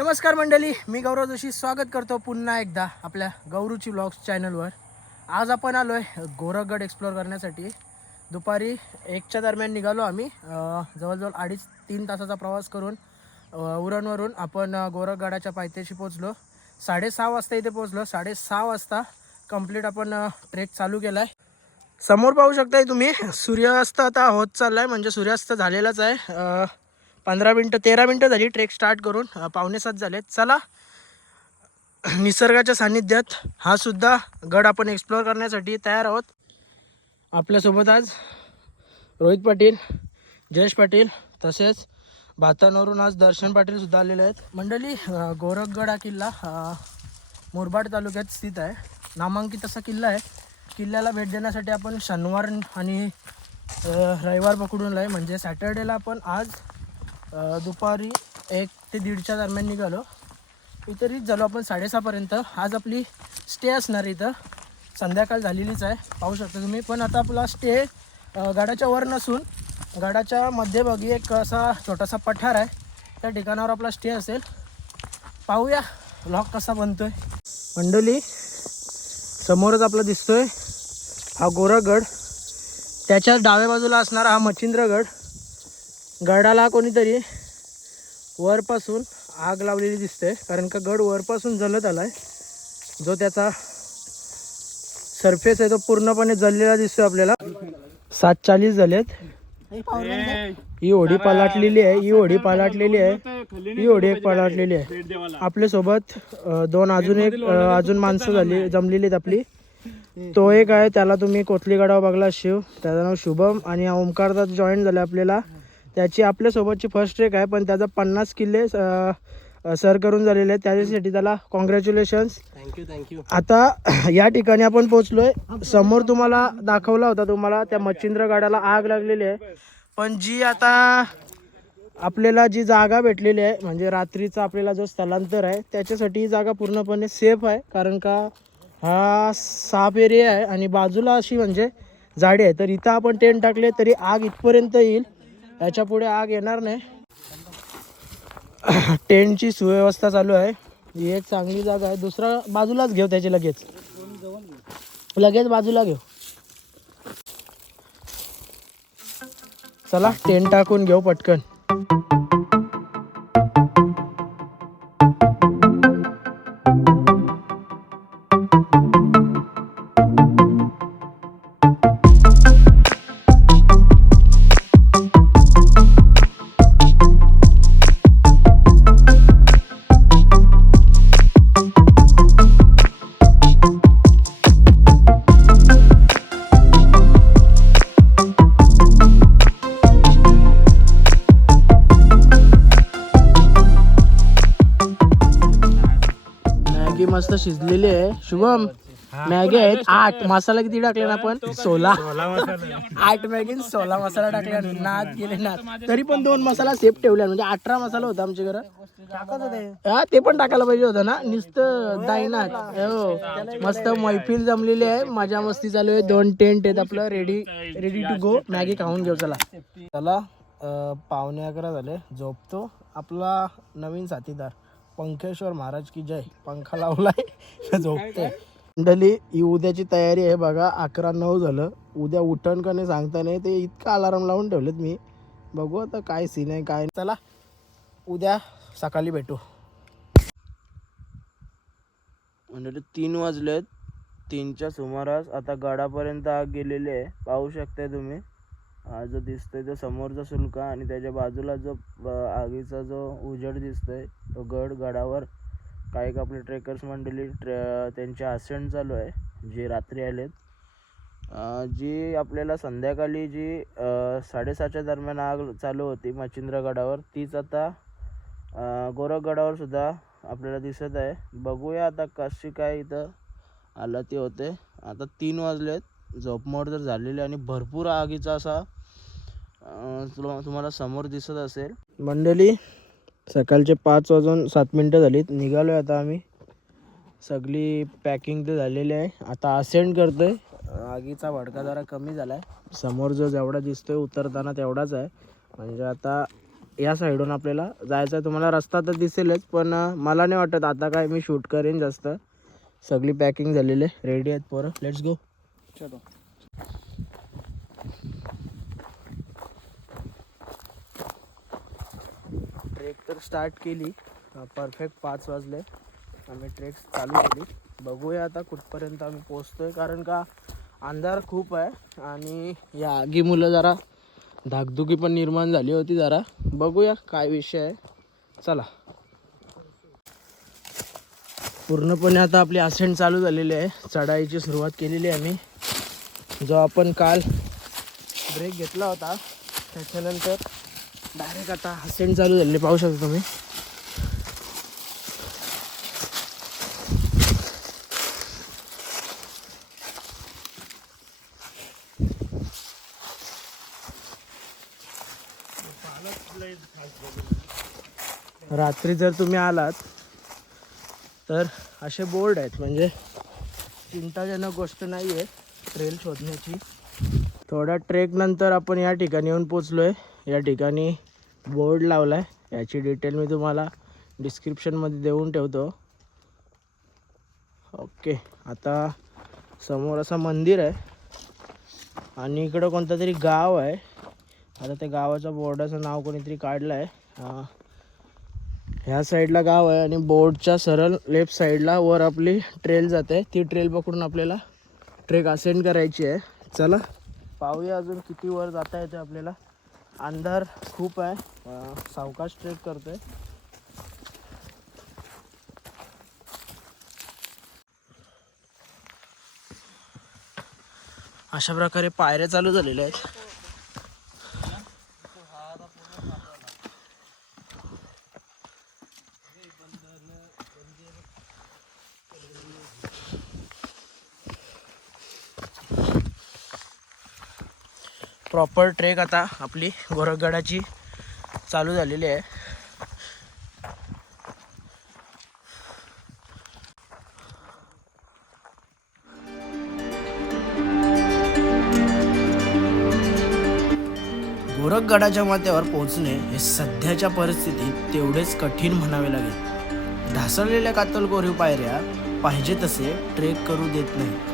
नमस्कार मंडळी मी गौरव जोशी स्वागत करतो पुन्हा एकदा आपल्या गौरूची ब्लॉग्स चॅनलवर आज आपण आलो आहे गोरखगड एक्सप्लोअर करण्यासाठी. दुपारी एकच्या दरम्यान निघालो आम्ही जवळजवळ अडीच तीन तासाचा प्रवास करून उरणवरून आपण गोरखगडाच्या पायथ्याशी पोचलो साडेसहा वाजता इथे पोचलो साडेसहा वाजता कंप्लीट आपण ट्रेक चालू केला आहे समोर पाहू शकताय तुम्ही सूर्यास्त आता होत चालला आहे म्हणजे सूर्यास्त झालेलाच आहे. पंधरा मिनटं तेरा मिनटं झाली. ट्रेक स्टार्ट करून पावणेसात पावणे सात झालेत. चला. निसर्गाच्या सान्निध्यात हा सुद्धा गड आपण एक्सप्लोअर करण्यासाठी तयार आहोत. आपल्यासोबत आज रोहित पाटील जयेश पाटील तसेच भातानवरून आज दर्शन पाटील सुद्धा आलेले आहेत. मंडळी गोरखगड हा किल्ला मुरबाड तालुक्यात स्थित आहे. नामांकित असा किल्ला आहे. किल्ल्याला भेट देण्यासाठी आपण शनिवार आणि रविवार पकडून आहे म्हणजे सॅटर्डेला आपण आज दुपारी एक ते दीडच्या दरम्यान निघालो. इथं रीच झालो आपण साडेसहापर्यंत आज आपली स्टे असणार इथं. संध्याकाळ झालेलीच आहे. पाहू शकता तुम्ही. पण आता आपला स्टे गाडाच्या गडाच्या वर नसून गडाच्या मध्यभागी एक असा छोटासा पठार आहे. त्या ठिकाणावर आपला स्टे असेल. पाहूया लॉक कसा बनतो आहे मंडली समोरच आपला दिसतोय हा गोरागड. त्याच्या डाव्या बाजूला असणारा हा मच्छिंद्रगड. गडाला कोणीतरी वरपासून आग लावलेली दिसते. कारण का गड वरपासून जलत आलाय. जो त्याचा सरफेस आहे तो पूर्णपणे जळलेला दिसतोय आपल्याला. सात चाळीस झालेत ही होडी पालाटलेली आहे. ही होडी पालाटलेली आहे. ही होडी एक पालाटलेली आहे. आपल्यासोबत दोन अजून एक अजून माणसं झाली जमलेली आहेत आपली. तो एक आहे त्याला तुम्ही कोथली गडावर बघला शिव. त्याचं नाव शुभम आणि ओमकारदास जॉईन झाले आपल्याला. त्याची आपल्यासोबतची फर्स्ट ट्रेक आहे पण त्याचा पन्नास किल्ले सर करून झालेले आहेत. त्याच्यासाठी त्याला कॉंग्रॅच्युलेशन्स थँक्यू थँक्यू आता या ठिकाणी आपण पोहोचलोय. समोर तुम्हाला दाखवला होता तुम्हाला त्या मच्छिंद्र गाड्याला आग लागलेली आहे. पण जी आता आपल्याला जी जागा भेटलेली आहे म्हणजे रात्रीचा आपल्याला जो स्थलांतर आहे त्याच्यासाठी ही जागा पूर्णपणे सेफ आहे. कारण का हा साप एरिया आहे आणि बाजूला अशी म्हणजे झाडे आहे तर इथं आपण टेंट टाकले तरी आग इथपर्यंत येईल. याच्यापुढे आग येणार नाही. टेंटची सुव्यवस्था चालू आहे. ही एक चांगली जागा आहे. दुसरा बाजूलाच घेऊ त्याची लगेच. लगेच बाजूला घेऊ. चला टेंट टाकून घेऊ पटकन. मस्त शिजलेली आहे. शुभम मॅगी आहेत. आठ मसाला किती टाकले ना आपण? सोळा आठ मॅगी सोळा मसाला टाकला. नाद गेले नाद तरी पण दोन मसाला सेफ ठेवल्या म्हणजे अठरा मसाला होता आमच्या घरात. हा ते पण टाकायला पाहिजे होतं ना? नुसतं दाईनाथ हो. मस्त मैफिल जमलेली आहे. मजा मस्ती चालू आहे. दोन टेंट आहेत आपलं. Ready ready to go Maggi खाऊन घेऊ चला. चला पावणे अकरा झाले. झोपतो. आपला नवीन साथीदार. पंखेश्वर महाराज की जय. पंखा लावलाय. झोपते मंडळी ही उद्याची तयारी आहे बघा. अकरा नऊ झालं. उद्या उठण का नाही सांगता नाही. ते इतका अलाराम लावून ठेवलेत मी. बघू आता काय सीन आहे काय चला उद्या सकाळी भेटू. म्हणजे तीन वाजलेत. तीनच्या सुमारास आता गडापर्यंत आग गेलेली आहे. पाहू शकताय तुम्ही. हा जो दिसतोय तो समोरचा सुलका आणि त्याच्या बाजूला जो आगीचा जो उजेड दिसतोय तो गड गडावर काही आपले ट्रेकर्स मंडळी ट्रे त्यांचे आसन चालू आहे जे रात्री आलेत. जी आपल्याला संध्याकाळी जी अ, साडेसहाच्या दरम्यान आग चालू होती मच्छिंद्रगडावर तीच आता गोरखगडावर सुद्धा आपल्याला दिसत आहे. बघूया आता कशी काय इथं आलं ते होते. आता तीन वाजलेत झोपमोड तर झालेली आणि भरपूर आगीचा असा तुला तुम्हाला समोर दिसत असेल. मंडळी सकाळचे पाच वाजून सात मिनटं झालीत. निघालोय आता आम्ही. सगळी पॅकिंग तर झालेली आहे. आता असेंड करतोय. आगीचा भडका जरा कमी झाला आहे समोर जो जेवढा दिसतोय उतरताना तेवढाच आहे. म्हणजे आता या साईडून आपल्याला जायचं आहे. तुम्हाला रस्ता तर दिसेलच पण मला नाही वाटत. आता काय मी शूट करेन जास्त. सगळी पॅकिंग झालेली आहे. रेडी आहेत पोरं? लेट्स गो चलो. ट्रेक तर स्टार्ट केली. परफेक्ट पाच वाजले. आम्ही ट्रेक चालू केली. बघूया आता कुठपर्यंत आम्ही पोचतोय कारण का अंधार खूप आहे. आणि या आगी मुलं जरा धाकधुकी पण निर्माण झाली होती जरा. बघूया काय विषय आहे. चला. पूर्णपणे आता आपली असेंट चालू झालेली आहे. चढाईची सुरुवात केलेली आहे आम्ही. जो आपण काल ब्रेक घेतला होता त्याच्यानंतर डायरेक्ट आता हसेंट चालू झालेली पाहू शकता तुम्ही. रात्री जर तुम्ही आलात तर असे बोर्ड आहेत. म्हणजे चिंताजनक गोष्ट नाही आहे ट्रेल शोधण्याची. थोड्या ट्रेक नंतर आपण या ठिकाणी येऊन पोचलो आहे या ठिकाणी बोर्ड लावला आहे याची डिटेल मी तुम्हाला डिस्क्रिप्शनमध्ये देऊन ठेवतो. ओके आता समोर असं मंदिर आहे. आणि इकडं कोणतं तरी गाव आहे. आता त्या गावाच्या बोर्डाचं नाव कोणीतरी काढलं आहे ह्या साईडला गाव आहे आणि बोर्डच्या सरळ लेफ्ट साईडला वर आपली ट्रेल जाते. ती ट्रेल पकडून आपल्याला ट्रेक असेंड करायची आहे. चला पाहूया अजून किती वर जाता येते आपल्याला. अंधार खूप आहे. सावकाश ट्रेक करतोय. अशा प्रकारे पायऱ्या चालू झालेल्या आहेत. प्रॉपर ट्रेक आता आपली गोरखगडाची चालू झालेली आहे. गोरखगडाच्या माथ्यावर पोहोचणे हे सध्याच्या परिस्थितीत तेवढेच कठीण म्हणावे लागेल. ढासळलेल्या कातल कोरीव पायऱ्या पाहिजे तसे ट्रेक करू देत नाहीत.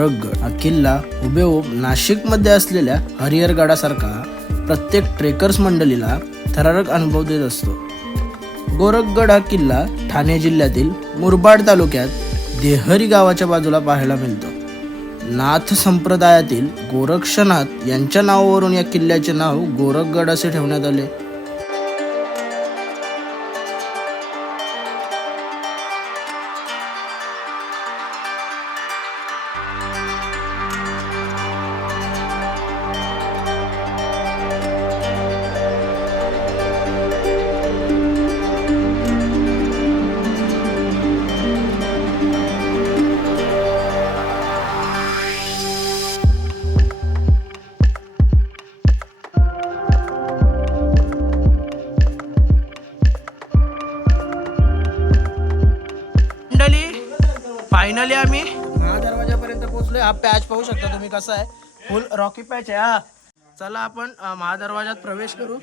गोरखगड हा किल्ला हुबेहूब नाशिकमध्ये असलेल्या हरिहरगडासारखा प्रत्येक ट्रेकर्स मंडळीला थरारक अनुभव देत असतो. गोरखगड हा किल्ला ठाणे जिल्ह्यातील मुरबाड तालुक्यात देहरी गावाच्या बाजूला पाहायला मिळतो. नाथ संप्रदायातील गोरक्षनाथ यांच्या नावावरून या किल्ल्याचे नाव गोरखगड असे ठेवण्यात आले. हा पॅच पाहू शकता तुम्ही कसा आहे. फुल रॉकी पॅच आहे हा. चला आपण महादरवाजात प्रवेश करू.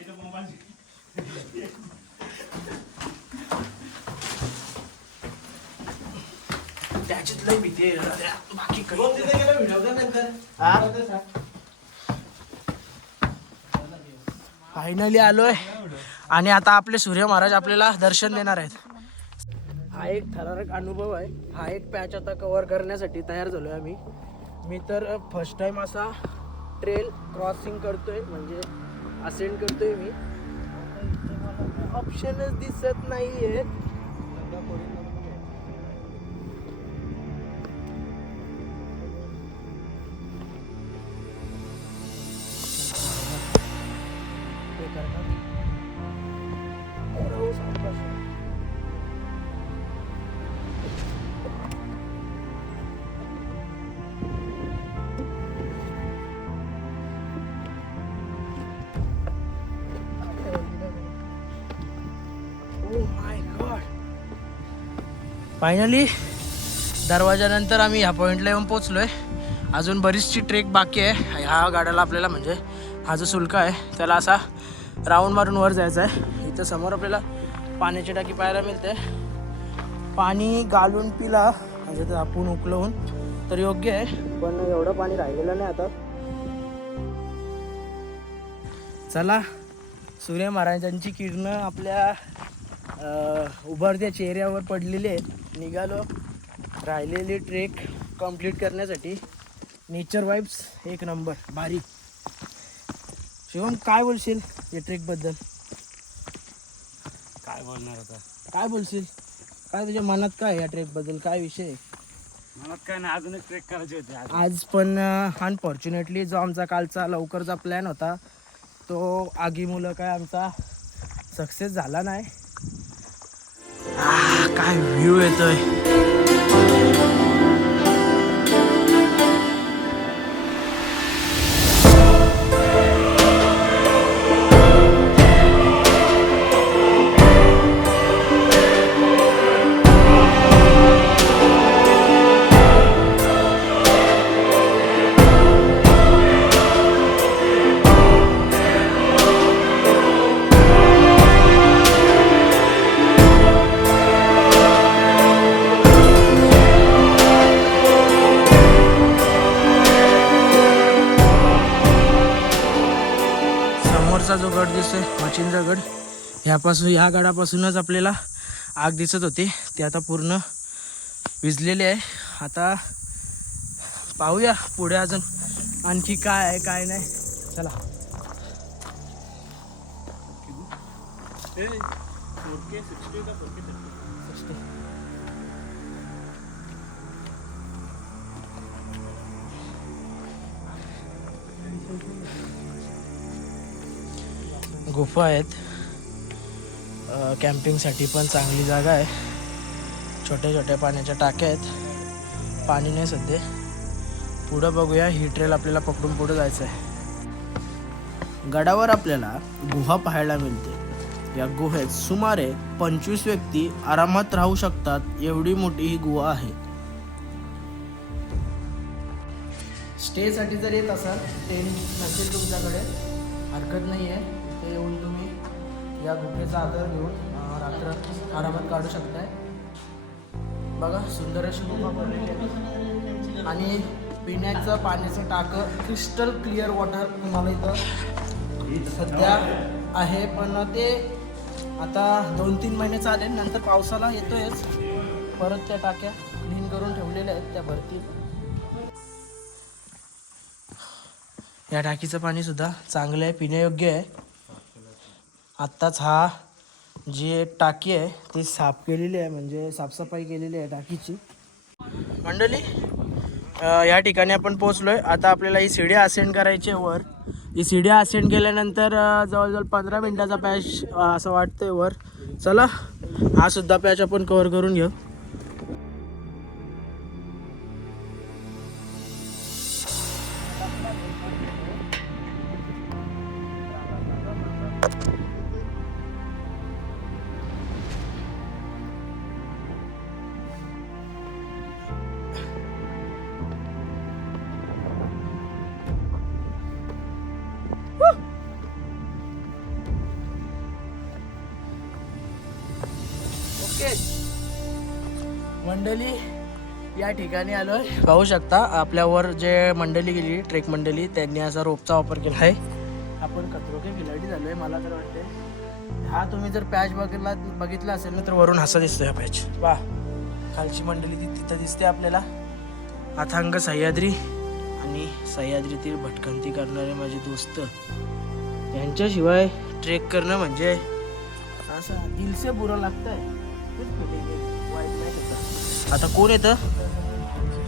भीती. बाकी फायनली आलोय. आणि आता आपले सूर्य महाराज आपल्याला दर्शन देणार आहेत. हा एक थरारक अनुभव आहे. हा एक पॅच आता कव्हर करण्यासाठी तयार झालोय आम्ही. मी तर फर्स्ट टाईम असा ट्रेल क्रॉसिंग करतोय म्हणजे असेंड करतोय मी. ऑप्शनच दिसत नाही आहे फायनली दरवाजानंतर आम्ही ह्या पॉईंटला येऊन पोचलो आहे अजून बरीचशी ट्रेक बाकी आहे. ह्या गाड्याला आपल्याला म्हणजे हा जो शुल्क आहे त्याला असा राऊंड मारून वर जायचं आहे. इथं समोर आपल्याला पाण्याची टाकी पाहायला मिळते. पाणी घालून पिला म्हणजे ते आपण उकलवून तर योग्य आहे. पण एवढं पाणी राहिलेलं नाही आता. चला सूर्य महाराजांची किरणं आपल्या उभारत्या चेहऱ्यावर पडलेली आहेत निघालो. राहिलेली ट्रेक कंप्लीट करण्यासाठी. नेचर वाईब्स एक नंबर. भारी. शिवम काय बोलशील या ट्रेकबद्दल काय बोलणार आता? काय बोलशील? काय तुझ्या मनात काय या ट्रेकबद्दल काय विषय? मनात काय नाही अजून एक ट्रेक करायची होती आज आज पण अनफॉर्च्युनेटली जो आमचा कालचा लवकरचा प्लॅन होता तो आगीमुळं काय आमचा सक्सेस झाला नाही. आह, काय व्ह्यू येतोय गड दिसतोय मच्छिंद्रगड. ह्यापासून ह्या गडापासूनच आपल्याला आग दिसत होती. ते आता पूर्ण विजलेले आहे. आता पाहूया पुढे अजून आणखी काय आहे काय नाही. चला. गुफा आहेत. कॅम्पिंगसाठी पण चांगली जागा आहे. छोट्या छोट्या पाण्याच्या टाक्या आहेत. पाणी नाही सध्या. पुढं बघूया ही ट्रेल आपल्याला पकडून पुढं जायचं आहे. गडावर आपल्याला गुहा पाहायला मिळते. या गुहेत सुमारे पंचवीस व्यक्ती आरामात राहू शकतात एवढी मोठी ही गुहा आहे. स्टेसाठी जर येत असाल टेंट नसेल तुमच्याकडे. हरकत नाही आहे इथे येऊन तुम्ही या गुफेचा आदर घेऊन रात्र आरामात काढू शकताय. बघा सुंदर अशी गुफा बनलेली आहे. आणि पिण्याचं पाण्याचं टाकं क्रिस्टल क्लिअर वॉटर तुम्हाला इथं सध्या आहे. पण ते आता दोन तीन महिने चालेल नंतर पावसाला येतोयच. परत त्या टाक्या क्लीन करून ठेवलेल्या आहेत त्या भरती या टाकीचं पाणी सुद्धा चांगलं आहे पिण्यायोग्य आहे. आत्ताच हा जी टाकी आहे ती साफ केलेली आहे म्हणजे साफसफाई केलेली आहे टाकीची. मंडळी या ठिकाणी आपण पोचलो आहे आता आपल्याला ही सीडी असेंड करायची आहे वर. ही सीडी असेंड केल्यानंतर जवळजवळ पंधरा मिनटाचा पॅच असं वाटतंय वर. चला हा सुद्धा पॅच आपण कवर करून घेऊ. या ठिकाणी आलोय. पाहू शकता आपल्यावर जे मंडळी गेली ट्रेक मंडळी त्यांनी असा रोपचा वापर केला आहे. आपण कत्रोके खिलाडी झालोय मला तर वाटते हा तुम्ही जर पॅच बघितला बघितला असेल ना तर वरून हसा दिसतोय हा पॅच वा खालची मंडळी ती तिथं दिसते आपल्याला. अथांग सह्याद्री आणि सह्याद्रीतील भटकंती करणारे माझे दोस्त. त्यांच्याशिवाय ट्रेक करणं म्हणजे असं दिलसे बुरं लागतंय. वाईट नाही आता कोण येतं?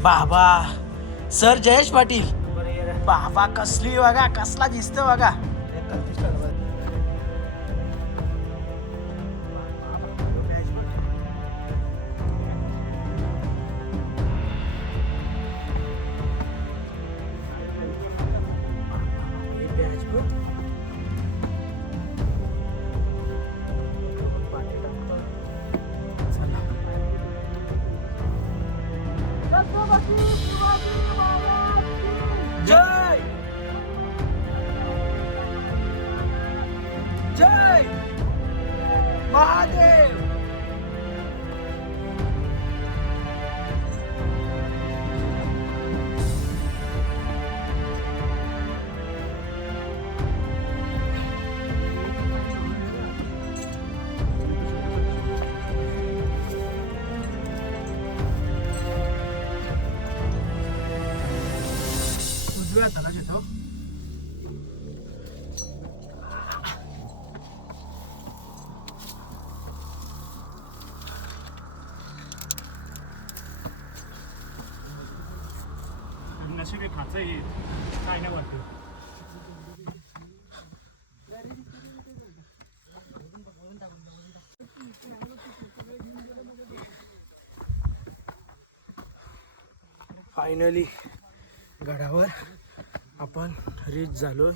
बाबा सर जयेश पाटील. बाबा कसली बघा कसला दिसतं बघा. नशिबी खाचं काय नाही वाटतं. फायनली गडावर आपण रीच झालो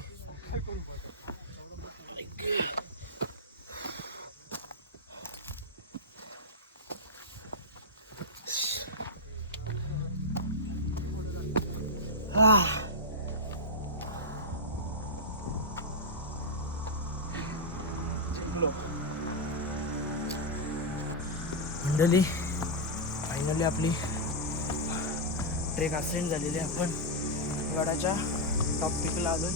ट्रेक झालेली आहे. आपण गडाच्या टॉप पिकला आलोय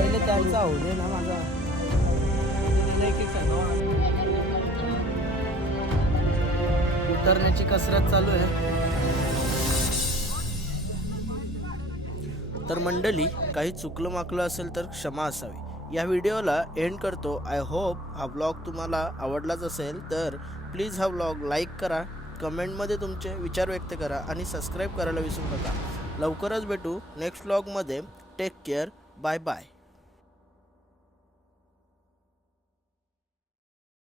पहिले त्यांचा होऊ दे ना माझा. उतरण्याची कसरत चालू आहे. तर मंडळी काही चुकलं माकलं असेल तर क्षमा असावी. या व्हिडिओला एंड करतो. आय होप हा ब्लॉग तुम्हाला आवडलाच असेल तर प्लीज हा ब्लॉग लाईक करा. कमेंटमध्ये तुमचे विचार व्यक्त करा आणि सबस्क्राईब करायला विसरू नका. लवकरच भेटू नेक्स्ट ब्लॉगमध्ये टेक केअर बाय बाय